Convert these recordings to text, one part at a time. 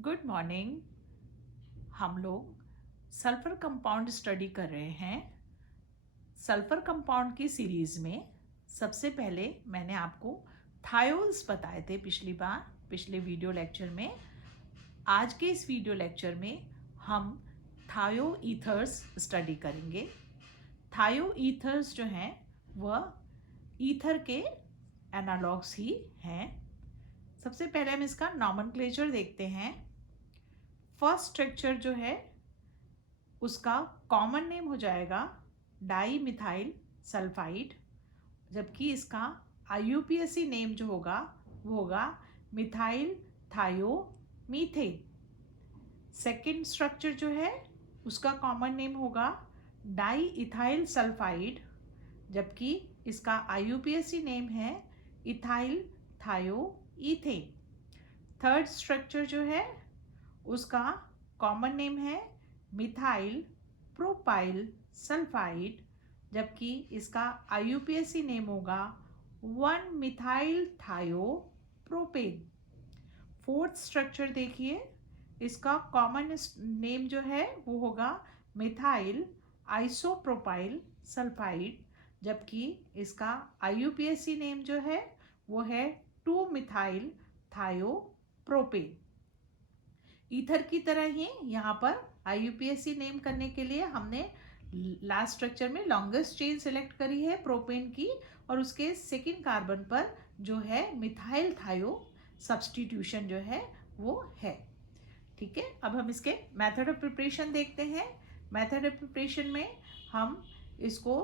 Good morning. हम लोग sulphur compound study कर रहे हैं। सल्फर कंपाउंड की सीरीज में सबसे पहले मैंने आपको थायोल्स बताए थे पिछले वीडियो लेक्चर में। आज के इस वीडियो लेक्चर में हम थायो ईथर्स स्टडी करेंगे। थायो ईथर्स जो हैं वह ईथर के एनालॉग्स ही हैं। सबसे पहले हम इसका नॉमेनक्लेचर देखते हैं। फर्स्ट स्ट्रक्चर जो है उसका कॉमन नेम हो जाएगा डाई मिथाइल सल्फाइड, जबकि इसका IUPAC नेम जो होगा वो होगा मिथाइल थायो मीथेन। सेकेंड स्ट्रक्चर जो है उसका कॉमन नेम होगा डाई इथाइल सल्फाइड, जबकि इसका IUPAC नेम है इथाइल थायो ईथेन। थर्ड स्ट्रक्चर जो है उसका कॉमन नेम है मिथाइल प्रोपाइल सल्फाइड, जबकि इसका IUPAC नेम होगा 1 मिथाइल थायो प्रोपेन। फोर्थ स्ट्रक्चर देखिए, इसका कॉमन नेम जो है वो होगा मिथाइल आइसोप्रोपाइल सल्फाइड, जबकि इसका IUPAC नेम जो है वो है 2 मिथाइल थायो प्रोपेन। ईथर की तरह ही यहाँ पर IUPAC नेम करने के लिए हमने लास्ट स्ट्रक्चर में लॉन्गेस्ट चेन सेलेक्ट करी है प्रोपेन की, और उसके सेकेंड कार्बन पर जो है मिथाइल थायो सब्सटीट्यूशन जो है वो है। ठीक है, अब हम इसके मेथड ऑफ प्रिपरेशन देखते हैं। मेथड ऑफ प्रिपरेशन में हम इसको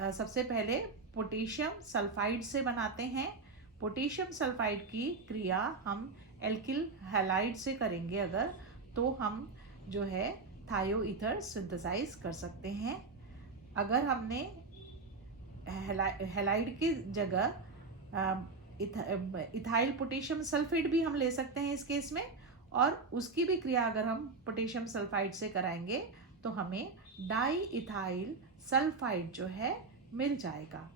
सबसे पहले पोटेशियम सल्फाइड से बनाते हैं। पोटेशियम सल्फाइड की क्रिया हम एल्किल हैलाइड से करेंगे अगर, तो हम जो है थायो ईथर सिंथेसाइज कर सकते हैं। अगर हमने हैलाइड की जगह इथाइल पोटेशियम सल्फेट भी हम ले सकते हैं इस केस में, और उसकी भी क्रिया अगर हम पोटेशियम सल्फाइड से कराएंगे तो हमें डाई इथाइल सल्फाइड जो है मिल जाएगा।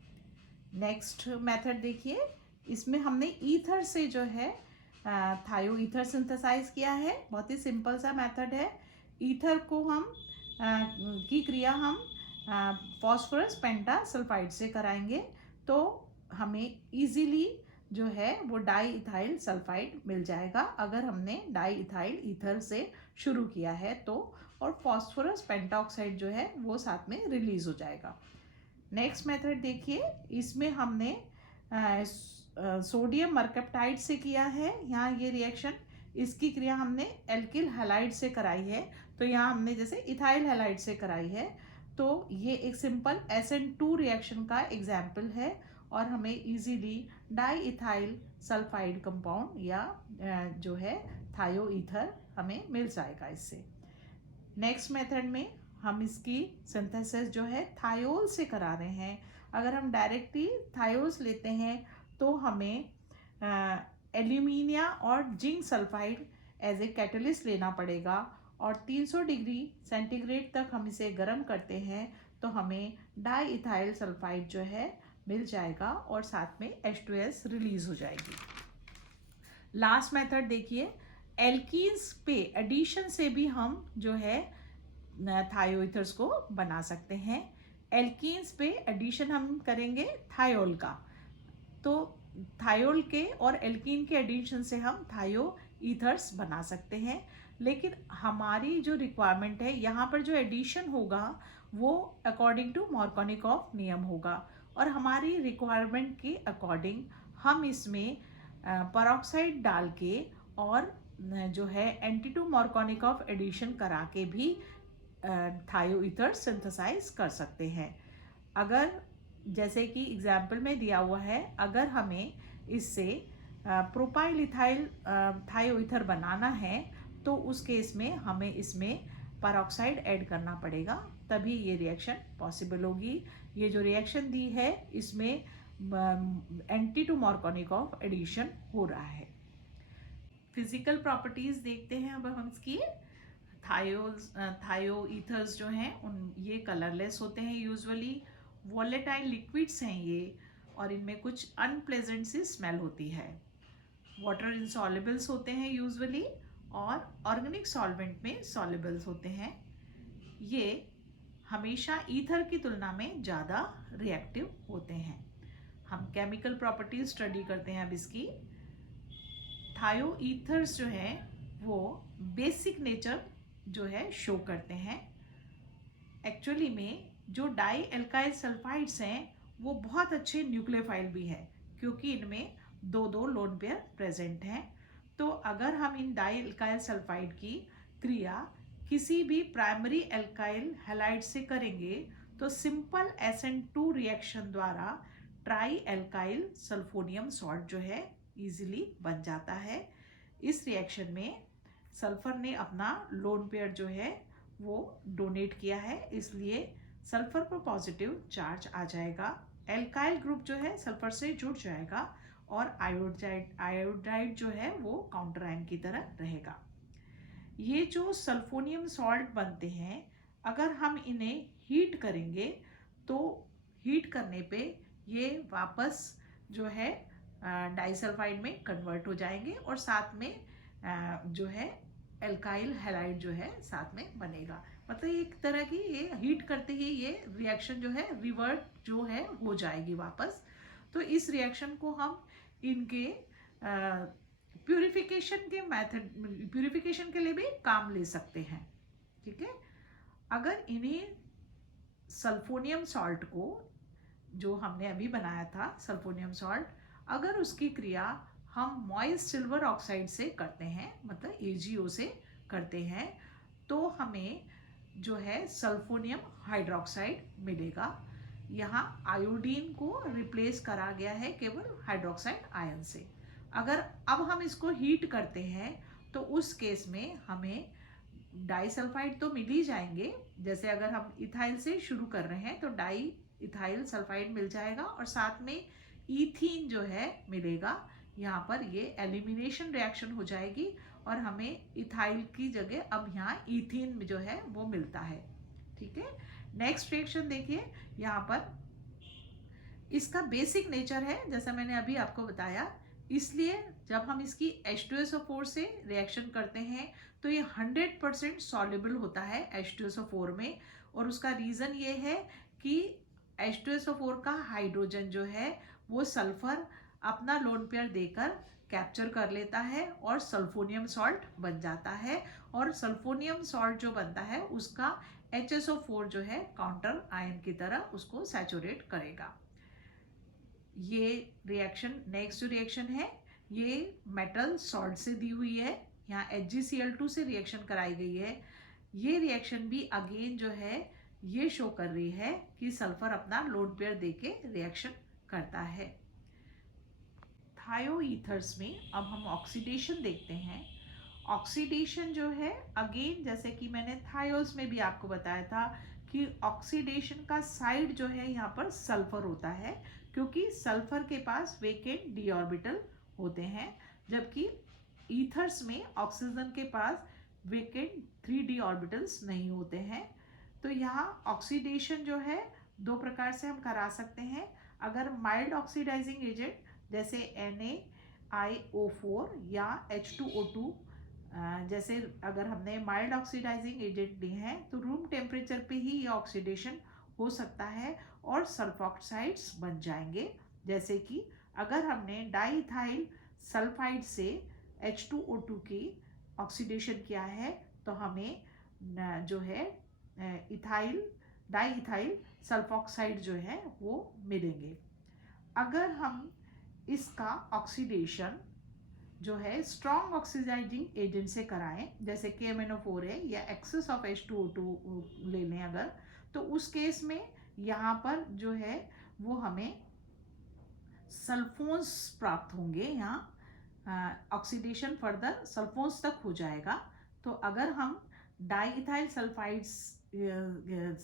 नेक्स्ट मेथड देखिए, इसमें हमने ईथर से जो है थायो ईथर सिंथेसाइज किया है। बहुत ही सिंपल सा मेथड है। ईथर को हम की क्रिया हम फॉस्फोरस पेंटा सल्फाइड से कराएंगे तो हमें इजीली जो है वो डाई इथाइल सल्फाइड मिल जाएगा अगर हमने डाई इथाइल ईथर से शुरू किया है तो, और फॉस्फोरस पेंटाऑक्साइड जो है वो साथ में रिलीज हो जाएगा। नेक्स्ट मेथड देखिए, इसमें हमने सोडियम मरकप्टाइड से किया है। यहाँ ये रिएक्शन, इसकी क्रिया हमने एल्किल हैलाइड से कराई है, तो यहाँ हमने जैसे इथाइल हैलाइड से कराई है, तो ये एक सिंपल SN2 रिएक्शन का एग्जाम्पल है और हमें easily di ethyl sulphide compound या जो है थायो ईथर हमें मिल जाएगा इससे। नेक्स्ट मेथड में हम इसकी सिंथेसिस जो है थायोल से करा रहे हैं। अगर हम डायरेक्टली थायोल्स लेते हैं तो हमें एल्यूमिनिया और zinc sulphide as a catalyst लेना पड़ेगा, और 300 डिग्री सेंटीग्रेड तक हम इसे गर्म करते हैं तो हमें डाई इथाइल सल्फाइड जो है मिल जाएगा और साथ में H2S रिलीज हो जाएगी। लास्ट मेथड देखिए, एल्कीन्स पे एडिशन से भी हम जो है थायो ईथर्स को बना सकते हैं। एल्कीन्स पे एडिशन हम करेंगे थायोल का, तो थायोल के और एल्कीन के एडिशन से हम थायो ईथर्स बना सकते हैं। लेकिन हमारी जो रिक्वायरमेंट है यहाँ पर जो एडिशन होगा वो अकॉर्डिंग टू मार्कोनिकॉफ नियम होगा, और हमारी रिक्वायरमेंट के अकॉर्डिंग हम इसमें पेरोक्साइड डाल के और जो है एंटी मार्कोनिकॉफ एडिशन करा के भी थायो ईथर सिंथेसाइज कर सकते हैं। अगर जैसे कि एग्जाम्पल में दिया हुआ है, अगर हमें इससे प्रोपाइल इथाइल थायो ईथर बनाना है तो उस केस में हमें इसमें पेरोक्साइड ऐड करना पड़ेगा, तभी ये रिएक्शन पॉसिबल होगी। ये जो रिएक्शन दी है इसमें एंटी मार्कोनिकॉफ एडिशन हो रहा है। फिजिकल प्रॉपर्टीज देखते हैं अब हम इसकी। थायो ईथर्स जो हैं ये कलरलेस होते हैं यूजुअली, वॉलेटाइल लिक्विड्स हैं ये, और इनमें कुछ अनप्लेजेंट सी स्मेल होती है। वाटर इंसॉल्युबल्स होते हैं यूजुअली, और ऑर्गेनिक सॉल्वेंट में सॉल्युबल्स होते हैं। ये हमेशा ईथर की तुलना में ज़्यादा रिएक्टिव होते हैं। हम केमिकल प्रॉपर्टीज स्टडी करते हैं अब इसकी। थायो ईथर्स जो है वो बेसिक नेचर जो है शो करते हैं। एक्चुअली में जो डाई एल्काइल सल्फाइड्स हैं वो बहुत अच्छे न्यूक्लियोफाइल भी है, क्योंकि इनमें दो दो लोन पेयर प्रेजेंट हैं। तो अगर हम इन डाई एल्काइल सल्फाइड की क्रिया किसी भी प्राइमरी एल्काइल हैलाइड से करेंगे तो सिंपल SN2 रिएक्शन द्वारा ट्राई एल्काइल सल्फोनियम सॉल्ट जो है इजीली बन जाता है। इस रिएक्शन में सल्फर ने अपना लोन पेयर जो है वो डोनेट किया है, इसलिए सल्फर पर पॉजिटिव चार्ज आ जाएगा। एल्काइल ग्रुप जो है सल्फर से जुड़ जाएगा और आयोडाइड जो है वो काउंटर आयन की तरह रहेगा। ये जो सल्फोनियम सॉल्ट बनते हैं, अगर हम इन्हें हीट करेंगे तो हीट करने पे ये वापस जो है डाइसल्फाइड में कन्वर्ट हो जाएंगे और साथ में जो है एल्काइल हैलाइड जो है साथ में बनेगा। मतलब एक तरह की ये हीट करते ही ये रिएक्शन जो है रिवर्ट जो है हो जाएगी वापस। तो इस रिएक्शन को हम इनके प्यूरिफिकेशन के लिए भी काम ले सकते हैं। ठीक है, अगर इन्हें सल्फोनियम सॉल्ट को जो हमने अभी बनाया था सल्फोनियम सॉल्ट, अगर उसकी क्रिया हम मॉइस्ट सिल्वर ऑक्साइड से करते हैं, मतलब AgO से करते हैं, तो हमें जो है सल्फोनियम हाइड्रोक्साइड मिलेगा। यहाँ आयोडीन को रिप्लेस करा गया है केवल हाइड्रोक्साइड आयन से। अगर अब हम इसको हीट करते हैं तो उस केस में हमें डाइसल्फाइड तो मिल ही जाएंगे। जैसे अगर हम इथाइल से शुरू कर रहे हैं तो डाई इथाइल सल्फाइड मिल जाएगा और साथ में ईथीन जो है मिलेगा। यहाँ पर ये एलिमिनेशन रिएक्शन हो जाएगी और हमें इथाइल की जगह अब यहाँ ईथीन जो है वो मिलता है। ठीक है, नेक्स्ट रिएक्शन देखिए। यहाँ पर इसका बेसिक नेचर है जैसा मैंने अभी आपको बताया, इसलिए जब हम इसकी H2SO4 से रिएक्शन करते हैं तो ये 100% सॉल्युबल होता है H2SO4 में। और उसका रीज़न ये है कि H2SO4 का हाइड्रोजन जो है वो सल्फर अपना लोन पेयर देकर कैप्चर कर लेता है और सल्फोनियम सॉल्ट बन जाता है। और सल्फोनियम सॉल्ट जो बनता है उसका HSO4 जो है काउंटर आयन की तरह उसको सैचुरेट करेगा। ये रिएक्शन नेक्स्ट जो रिएक्शन है ये मेटल सॉल्ट से दी हुई है, यहाँ HgCl2 से रिएक्शन कराई गई है। ये रिएक्शन भी अगेन जो है ये शो कर रही है कि सल्फर अपना लोन पेयर देके रिएक्शन करता है। थायोईथर्स में अब हम ऑक्सीडेशन देखते हैं। ऑक्सीडेशन जो है अगेन जैसे कि मैंने थायोल्स में भी आपको बताया था कि ऑक्सीडेशन का साइड जो है यहाँ पर सल्फर होता है, क्योंकि सल्फर के पास वेकेंट डी ऑर्बिटल होते हैं, जबकि ईथर्स में ऑक्सीजन के पास वेकेंट 3d ऑर्बिटल्स नहीं होते हैं। तो यहाँ ऑक्सीडेशन जो है दो प्रकार से हम करा सकते हैं। अगर माइल्ड ऑक्सीडाइजिंग एजेंट जैसे NaIO4 या H2O2 जैसे अगर हमने माइल्ड ऑक्सीडाइजिंग एजेंट लिए हैं तो रूम टेम्परेचर पे ही ये ऑक्सीडेशन हो सकता है और सल्फॉक्साइड्स बन जाएंगे। जैसे कि अगर हमने डाईइथाइल सल्फाइड से H2O2 की ऑक्सीडेशन किया है तो हमें जो है इथाइल डाईइथाइल सल्फॉक्साइड जो है वो मिलेंगे। अगर हम इसका ऑक्सीडेशन जो है स्ट्रॉन्ग ऑक्सीडाइजिंग एजेंट से कराएं, जैसे KMnO4 है या एक्सेस ऑफ H2O2 ले लें अगर, तो उस केस में यहाँ पर जो है वो हमें सल्फोन्स प्राप्त होंगे। यहाँ ऑक्सीडेशन फर्दर सल्फोन्स तक हो जाएगा। तो अगर हम डाईइथाइल सल्फाइड्स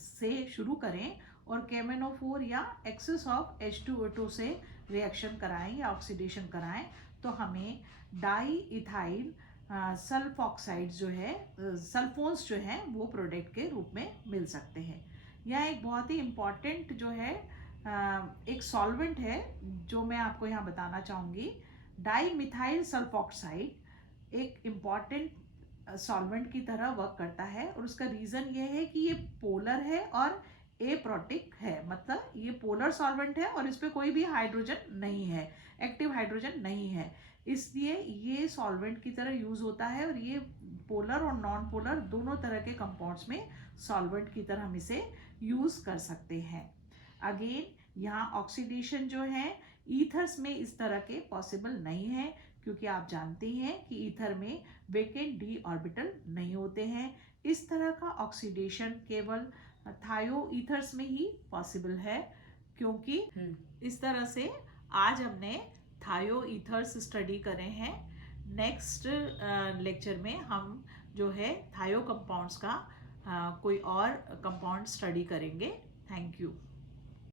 से शुरू करें और KMnO4 या एक्सेस ऑफ H2O2 से रिएक्शन कराएं या ऑक्सीडेशन कराएं तो हमें डाईइथाइल सल्फॉक्साइड जो है सल्फोन्स जो हैं वो प्रोडक्ट के रूप में मिल सकते हैं। यह एक बहुत ही इम्पॉर्टेंट जो है एक सॉल्वेंट है जो मैं आपको यहाँ बताना चाहूँगी। डाईमिथाइल सल्फॉक्साइड एक इम्पॉर्टेंट सॉल्वेंट की तरह वर्क करता है, और उसका रीज़न ये है कि ये पोलर है और एप्रोटिक है, मतलब ये पोलर सॉल्वेंट है और इस पर कोई भी हाइड्रोजन नहीं है, एक्टिव हाइड्रोजन नहीं है, इसलिए ये सॉल्वेंट की तरह यूज़ होता है, और ये पोलर और नॉन पोलर दोनों तरह के कंपाउंड्स में सॉल्वेंट की तरह हम इसे यूज़ कर सकते हैं। अगेन यहाँ ऑक्सीडेशन जो है ईथर्स में इस तरह के पॉसिबल नहीं है, क्योंकि आप जानते हैं कि ईथर में वेकेंट डी ऑर्बिटल नहीं होते हैं। इस तरह का ऑक्सीडेशन केवल थायो ईथर्स में ही पॉसिबल है, क्योंकि इस तरह से आज हमने थायो ईथर्स स्टडी करे हैं। नेक्स्ट लेक्चर में हम जो है थायो कंपाउंड्स का कोई और कंपाउंड स्टडी करेंगे। Thank you.